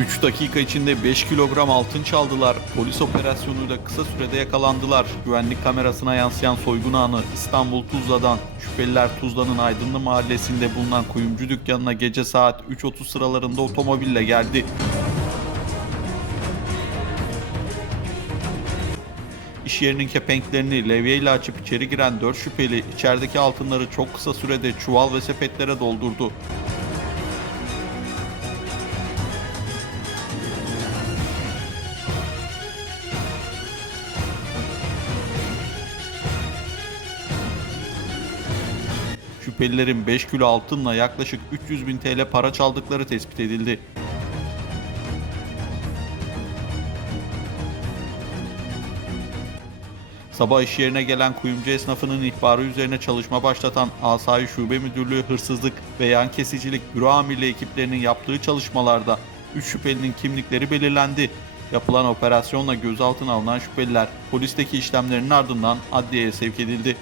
3 dakika içinde 5 kilogram altın çaldılar. Polis operasyonuyla kısa sürede yakalandılar. Güvenlik kamerasına yansıyan soygun anı İstanbul Tuzla'dan. Şüpheliler Tuzla'nın Aydınlı mahallesinde bulunan kuyumcu dükkanına gece saat 3.30 sıralarında otomobille geldi. İş yerinin kepenklerini levyeyle açıp içeri giren 4 şüpheli içerideki altınları çok kısa sürede çuval ve sepetlere doldurdu. Şüphelilerin 5 kilo altınla yaklaşık 300 bin TL para çaldıkları tespit edildi. Sabah iş yerine gelen kuyumcu esnafının ihbarı üzerine çalışma başlatan Asayi Şube Müdürlüğü Hırsızlık ve Yan Kesicilik Büro Amirliği ekiplerinin yaptığı çalışmalarda 3 şüphelinin kimlikleri belirlendi. Yapılan operasyonla gözaltına alınan şüpheliler polisteki işlemlerinin ardından adliyeye sevk edildi.